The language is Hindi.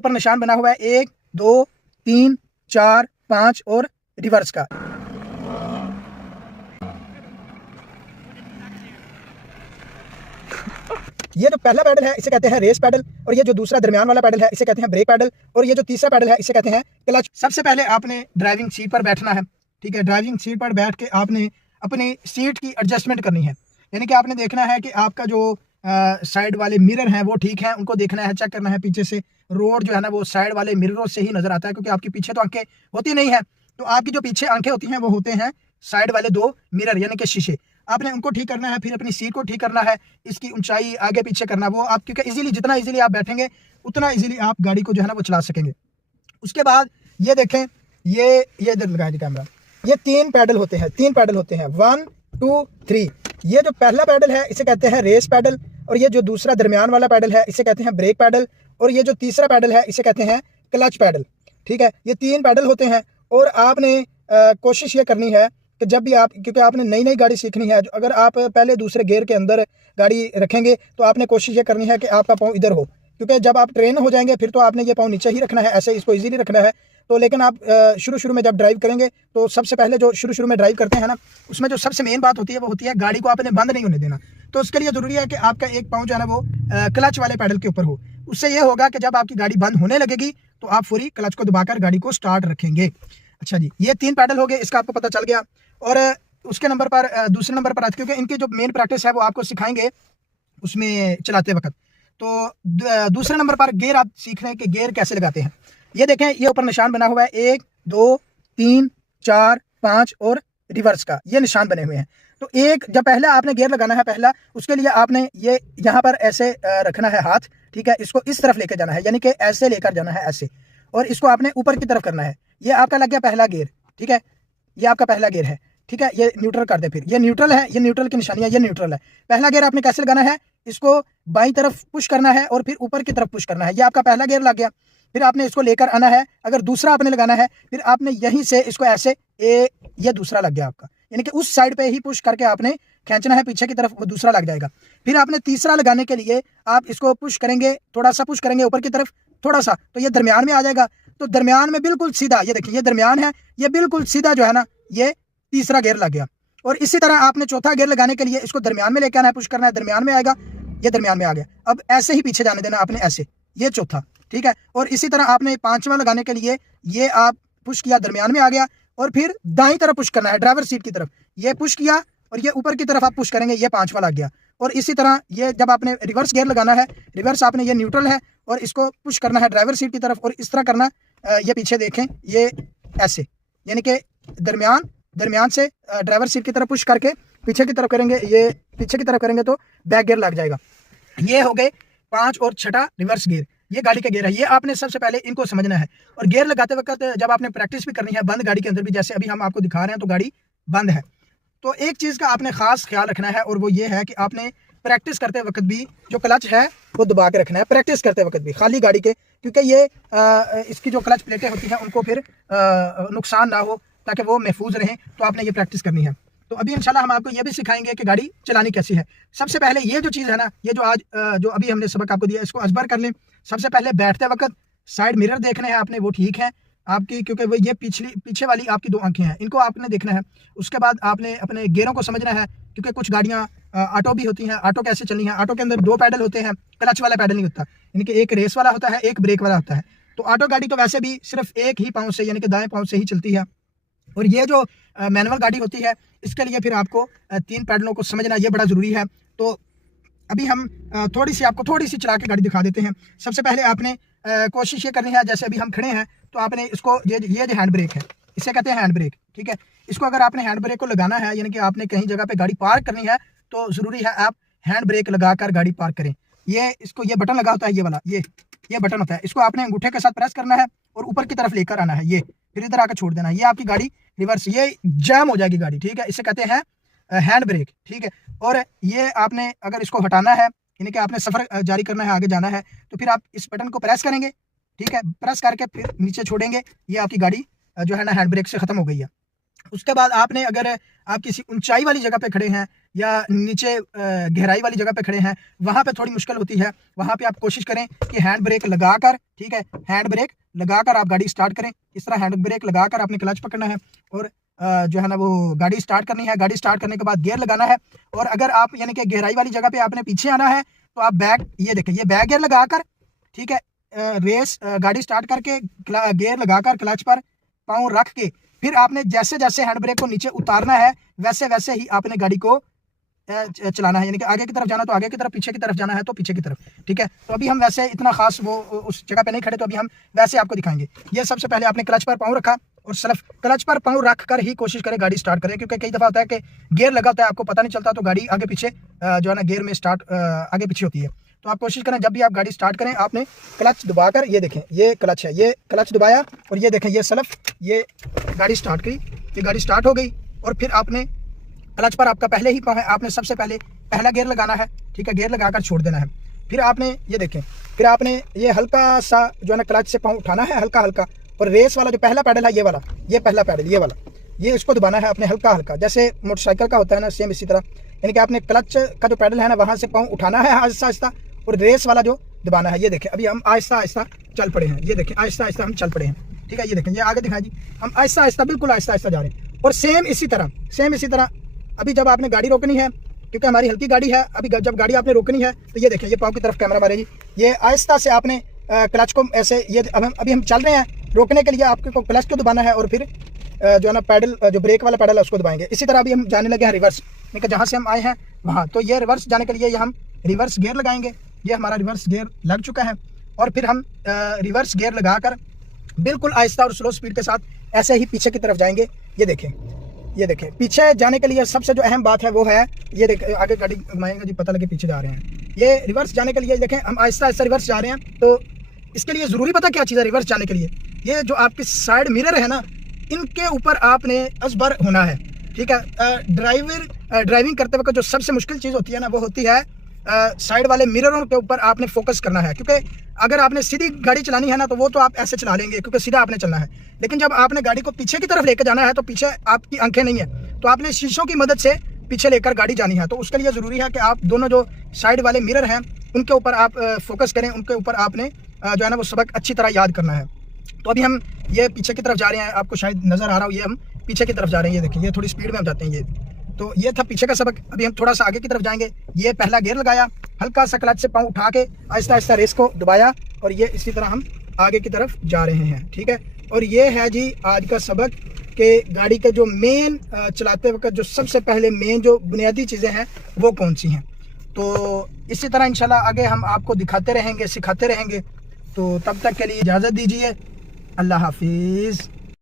ऊपर निशान बना हुआ है 1 2 3 4 5 और रिवर्स का। ये जो पहला पैडल है इसे कहते हैं रेस पैडल, और ये जो दूसरा दरमियान वाला पैडल है इसे कहते हैं ब्रेक पैडल, और ये जो तीसरा पैडल है इसे कहते हैं क्लच। सबसे पहले आपने ड्राइविंग सीट पर बैठना है, ठीक है। ड्राइविंग सीट पर बैठ के आपने अपनी सीट की एडजस्टमेंट करनी है, यानी कि आपने देखना है कि आपका जो साइड वाले मिरर हैं वो ठीक है, उनको देखना है, चेक करना है। पीछे से रोड जो है ना वो साइड वाले मिररों से ही नजर आता है, क्योंकि आपकी पीछे तो आंखें होती नहीं है, तो आपकी जो पीछे आंखें होती हैं वो होते हैं साइड वाले 2 मिरर यानी कि शीशे। आपने उनको ठीक करना है, फिर अपनी सीट को ठीक करना है, इसकी ऊंचाई आगे पीछे करना, वो आप क्योंकि इजीली जितना इजीली आप बैठेंगे उतना इजीली आप गाड़ी को जो है ना वो चला सकेंगे। उसके बाद ये देखें, ये इधर लगाए कैमरा, ये 3 पैडल होते हैं, 3 पैडल होते हैं 1 2 3। ये जो पहला पैडल है इसे कहते हैं रेस पैडल, और ये जो दूसरा दरमियान वाला पैडल है इसे कहते हैं ब्रेक पैडल, और ये जो तीसरा पैडल है इसे कहते हैं क्लच पैडल, ठीक है। ये 3 पैडल होते हैं, और आपने कोशिश ये करनी है कि जब भी आप, क्योंकि आपने नई नई गाड़ी सीखनी है, अगर आप पहले दूसरे गियर के अंदर गाड़ी रखेंगे तो आपने कोशिश ये करनी है कि आपका पाँव इधर हो, क्योंकि जब आप ट्रेन हो जाएंगे फिर तो आपने ये पाँव नीचे ही रखना है, ऐसे इसको इजीली रखना है। तो लेकिन आप शुरू में जब ड्राइव करेंगे तो सबसे पहले जो शुरू में ड्राइव करते हैं ना, उसमें जो सबसे मेन बात होती है वो होती है गाड़ी को आपने बंद नहीं होने देना। तो उसके लिए ज़रूरी है कि आपका एक पाँव जो है ना वो क्लच वाले पैडल के ऊपर हो। उससे ये होगा कि जब आपकी गाड़ी बंद होने लगेगी तो आप पूरी क्लच को दबाकर गाड़ी को स्टार्ट रखेंगे। अच्छा जी, ये 3 पैडल हो गए, इसका आपको पता चल गया। और उसके नंबर पर दूसरे नंबर पर आते, क्योंकि इनकी जो मेन प्रैक्टिस है वो आपको सिखाएंगे उसमें चलाते वक्त। तो दूसरे नंबर पर गियर आप सीख रहे हैं कि गियर कैसे लगाते हैं। ये देखें, ये ऊपर निशान बना हुआ है 1 2 3 4 5 और रिवर्स का, ये निशान बने हुए हैं। तो एक जब पहला आपने गियर लगाना है पहला, उसके लिए आपने ये यहाँ पर ऐसे रखना है हाथ, ठीक है। इसको इस तरफ लेकर जाना है, यानी कि ऐसे लेकर जाना है ऐसे, और इसको आपने ऊपर की तरफ करना है। ये आपका लग गया पहला गियर, ठीक है। ये आपका पहला गियर है, ठीक है। ये न्यूट्रल कर दे, फिर ये न्यूट्रल है, ये न्यूट्रल की निशानी है, ये न्यूट्रल है। पहला गियर आपने कैसे लगाना है, इसको बाईं तरफ पुश करना है और फिर ऊपर की तरफ पुश करना है। ये आपका पहला गियर लग गया। फिर आपने इसको लेकर आना है, अगर दूसरा आपने लगाना है फिर आपने यहीं से इसको ऐसे ये दूसरा लग गया आपका, यानी कि उस साइड पे ही पुश करके आपने खींचना है पीछे की तरफ, वो दूसरा लग जाएगा। फिर आपने तीसरा लगाने के लिए आप इसको पुश करेंगे, थोड़ा सा पुश करेंगे ऊपर की तरफ थोड़ा सा, तो ये दरमियान में आ जाएगा। तो दरमियान में बिल्कुल सीधा, ये देखिए ये दरमियान है, ये बिल्कुल सीधा जो है ना ये तीसरा गियर लग गया। और इसी तरह आपने चौथा गियर लगाने के लिए इसको दरमियान में लेकर आना है, पुश करना है, दरमियान में आएगा, ये दरमियान में आ गया। अब ऐसे ही पीछे जाने देना आपने ऐसे, ये चौथा, ठीक है। और इसी तरह आपने 5वां लगाने के लिए ये आप पुश किया, दरमियान में आ गया, और फिर दाईं तरफ पुश करना है ड्राइवर सीट की तरफ, ये पुश किया और ये ऊपर की तरफ आप पुश करेंगे, ये 5वां लग गया। और इसी तरह ये जब आपने रिवर्स गियर लगाना है, रिवर्स आपने ये न्यूट्रल है और इसको पुश करना है ड्राइवर सीट की तरफ, और इस तरह करना, ये पीछे देखें, ये ऐसे, यानी कि दरमियान से ड्राइवर सीट की तरफ पुश करके पीछे की तरफ करेंगे, ये पीछे की तरफ करेंगे तो बैक गियर लग जाएगा। ये हो गए 5 और 6 रिवर्स गियर, ये गाड़ी के गियर है। ये आपने सबसे पहले इनको समझना है। और गियर लगाते वक्त जब आपने प्रैक्टिस भी करनी है बंद गाड़ी के अंदर भी, जैसे अभी हम आपको दिखा रहे हैं तो गाड़ी बंद है, तो एक चीज़ का आपने खास ख्याल रखना है, और वो ये है कि आपने प्रैक्टिस करते वक्त भी जो क्लच है वो दबा के रखना है, प्रैक्टिस करते वक्त भी खाली गाड़ी के, क्योंकि ये इसकी जो क्लच प्लेटें होती हैं उनको फिर नुकसान ना हो, ताकि वो महफूज रहें, तो आपने ये प्रैक्टिस करनी है। तो अभी इंशाल्लाह हम आपको ये भी सिखाएंगे कि गाड़ी चलानी कैसी है। सबसे पहले ये जो चीज़ है ना, ये जो आज जो अभी हमने सबक आपको दिया, इसको अजबर कर लें। सबसे पहले बैठते वक्त साइड मिरर देखने हैं आपने, वो ठीक है आपकी, क्योंकि वो ये पीछे वाली आपकी 2 आंखें हैं, इनको आपने देखना है। उसके बाद आपने अपने गियरों को समझना है, क्योंकि कुछ गाड़ियाँ ऑटो भी होती हैं। ऑटो कैसे चलनी है, ऑटो के अंदर 2 पैडल होते हैं, क्लच वाला पैडल नहीं होता, यानी कि एक रेस वाला होता है, एक ब्रेक वाला होता है। तो ऑटो गाड़ी तो वैसे भी सिर्फ एक ही पाँव से, यानी कि दाएं पाँव से ही चलती है। और ये जो मैनुअल गाड़ी होती है, इसके लिए फिर आपको 3 पैडलों को समझना ये बड़ा ज़रूरी है। तो अभी हम आपको थोड़ी सी चला के गाड़ी दिखा देते हैं। सबसे पहले आपने कोशिश ये करनी है, जैसे अभी हम खड़े हैं तो आपने इसको, ये जो हैंड ब्रेक है इसे कहते हैं हैंड ब्रेक, ठीक है। इसको अगर आपने हैंड ब्रेक को लगाना है, यानी कि आपने कहीं जगह पे गाड़ी पार्क करनी है, तो ज़रूरी है आप हैंड ब्रेक लगाकर गाड़ी पार्क करें। ये बटन लगा होता है, ये वाला ये बटन होता है, इसको आपने अंगूठे के साथ प्रेस करना है और ऊपर की तरफ लेकर आना है, ये फिर इधर आकर छोड़ देना है, ये आपकी गाड़ी रिवर्स, ये जैम हो जाएगी गाड़ी, ठीक है। इसे कहते हैं हैंड ब्रेक, ठीक है। और ये आपने अगर इसको हटाना है, यानी कि आपने सफ़र जारी करना है, आगे जाना है, तो फिर आप इस बटन को प्रेस करेंगे, ठीक है। प्रेस करके फिर नीचे छोड़ेंगे, ये आपकी गाड़ी जो है ना हैंड ब्रेक से ख़त्म हो गई है। उसके बाद आपने, अगर आप किसी ऊंचाई वाली जगह पे खड़े हैं, या नीचे गहराई वाली जगह पे खड़े हैं, वहाँ पे थोड़ी मुश्किल होती है। वहाँ पे आप कोशिश करें कि हैंड ब्रेक लगाकर, ठीक है, हैंड ब्रेक लगाकर आप गाड़ी स्टार्ट करें। इस तरह हैंड ब्रेक लगाकर आपने क्लच पकड़ना है और जो है ना वो गाड़ी स्टार्ट करनी है। गाड़ी स्टार्ट करने के बाद गियर लगाना है। और अगर आप यानी कि गहराई वाली जगह पे आपने पीछे आना है तो आप बैक, ये देखें, ये बैक गियर लगाकर, ठीक है, रेस गाड़ी स्टार्ट करके गियर लगाकर क्लच पर पाँव रख के फिर आपने जैसे जैसे हैंड ब्रेक को नीचे उतारना है वैसे वैसे ही आपने गाड़ी को चलाना है। यानी कि आगे की तरफ जाना तो आगे की तरफ, पीछे की तरफ जाना है तो पीछे की तरफ, ठीक है। तो अभी हम वैसे इतना खास वो उस जगह पे नहीं खड़े, तो अभी हम वैसे आपको दिखाएंगे। ये सबसे पहले आपने क्लच पर पाँव रखा और सिर्फ क्लच पर पाँव रख कर ही कोशिश करें गाड़ी स्टार्ट करें, क्योंकि कई दफ़ा होता है कि गियर लगा होता है, आपको पता नहीं चलता, तो गाड़ी आगे पीछे जो है ना गियर में स्टार्ट आगे पीछे होती है। तो आप कोशिश करें जब भी आप गाड़ी स्टार्ट करें आपने क्लच दबाकर, ये देखें ये क्लच है, ये क्लच दबाया और ये देखें ये सिर्फ ये गाड़ी स्टार्ट की, ये गाड़ी स्टार्ट हो गई। और फिर आपने क्लच पर आपका पहले ही पाँव है, आपने सबसे पहले पहला गियर लगाना है, ठीक है, गियर लगाकर छोड़ देना है। फिर आपने ये देखें, फिर आपने ये हल्का सा जो है ना क्लच से पाँव उठाना है, हल्का हल्का, और रेस वाला जो पहला पैडल है ये वाला, ये पहला पैडल ये वाला, ये इसको दबाना है आपने हल्का हल्का, जैसे मोटरसाइकिल का होता है ना, सेम इसी तरह। यानी कि आपने क्लच का जो पैडल है ना वहाँ से पाँव उठाना है आहिस्ता आहिस्ता और रेस वाला जो दबाना है। ये देखें अभी हम आहिस्ता आहिस्ता चल पड़े हैं, ये देखें आहिस्ता आहिस्ता हम चल पड़े हैं, ठीक है। ये देखें, ये आगे दिखाएं जी, हम आहिस्ता आहिस्ता बिल्कुल आहिस्ता आहिस्ता जा रहे हैं। और सेम इसी तरह अभी जब आपने गाड़ी रोकनी है, क्योंकि हमारी हल्की गाड़ी है, अभी जब गाड़ी आपने रोकनी है तो ये देखें, ये पाँव की तरफ कैमरा मारे जी, ये आहिस्ता से आपने क्लच को ऐसे, ये अभी हम चल रहे हैं, रोकने के लिए आपको क्लच को दबाना है और फिर जो है ना पैडल, जो ब्रेक वाला पैडल है उसको दबाएंगे। इसी तरह अभी हम जाने लगे हैं रिवर्स, यानी कि जहाँ से हम आए हैं वहाँ, तो ये रिवर्स जाने के लिए ये हम रिवर्स गियर लगाएंगे। ये हमारा रिवर्स गियर लग चुका है और फिर हम रिवर्स गियर लगाकर बिल्कुल आहिस्ता और स्लो स्पीड के साथ ऐसे ही पीछे की तरफ जाएंगे। ये देखें, ये देखें, पीछे जाने के लिए सबसे जो अहम बात है वो है, ये देखें आगे गाड़ी घुमाएंगे जी, पता लगे पीछे जा रहे हैं। ये रिवर्स जाने के लिए देखें हम आहिस्ता आहिस्ता रिवर्स जा रहे हैं, तो इसके लिए ज़रूरी पता क्या चीज़ है रिवर्स जाने के लिए, ये जो आपकी साइड मिरर है ना, इनके ऊपर आपने असबर होना है, ठीक है। ड्राइविंग करते वक्त जो सबसे मुश्किल चीज़ होती है ना, वो होती है साइड वाले मिररों के ऊपर आपने फोकस करना है। क्योंकि अगर आपने सीधी गाड़ी चलानी है ना तो वो तो आप ऐसे चला लेंगे क्योंकि सीधा आपने चलना है, लेकिन जब आपने गाड़ी को पीछे की तरफ लेकर जाना है तो पीछे आपकी आंखें नहीं है, तो आपने शीशों की मदद से पीछे लेकर गाड़ी जानी है। तो उसके लिए ज़रूरी है कि आप दोनों जो साइड वाले मिरर हैं उनके ऊपर आप फोकस करें, उनके ऊपर आपने जो है ना वो सबक अच्छी तरह याद करना है। तो अभी हम ये पीछे की तरफ जा रहे हैं, आपको शायद नज़र आ रहा हो, ये हम पीछे की तरफ जा रहे हैं। ये देखिए, ये थोड़ी स्पीड में हम जाते हैं। ये तो ये था पीछे का सबक। अभी हम थोड़ा सा आगे की तरफ जाएंगे। ये पहला गियर लगाया, हल्का सा क्लच से पाँव उठा के आहिस्ता आहिस्ता रेस को दबाया और ये इसी तरह हम आगे की तरफ जा रहे हैं, ठीक है। और ये है जी आज का सबक कि गाड़ी के जो मेन चलाते वक्त जो सबसे पहले मेन जो बुनियादी चीज़ें हैं वो कौन सी हैं। तो इसी तरह इंशाल्लाह आगे हम आपको दिखाते रहेंगे, सिखाते रहेंगे। तो तब तक के लिए इजाज़त दीजिए, अल्लाह हाफिज़।